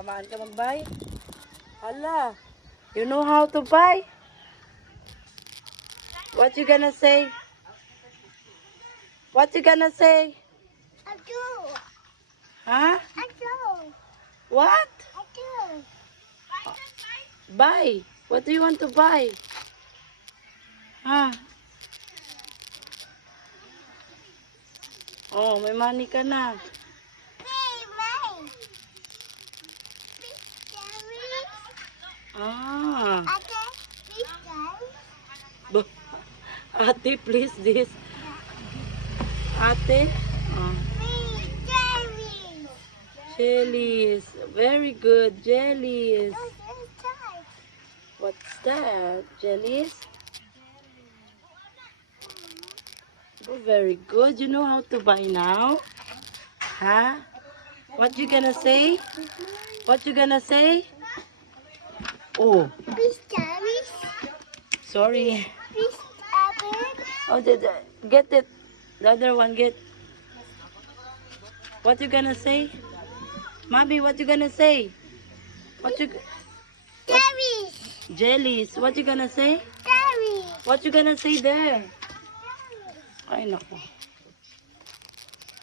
Tamaan ka mag-buy? Hala, you know how to buy? What you gonna say? What you gonna say? I do. Huh? I do. What? I do. Buy. What do you want to buy? Huh? Oh, may money ka na. Ah. Jerry. Bu- Ate, please this. Ate. Oh. Big Jerry. Jellies. Very good. Jellies. What's that? Jellies? Oh, very good. You know how to buy now? Huh? What you gonna say? What you gonna say? Oh, sorry. Oh, the, the, get it. The other one, get. What you gonna say? Mommy, what you gonna say? What you... Jerry. Jellies. What you gonna say? Jerry. What you gonna say there? Ay, nako.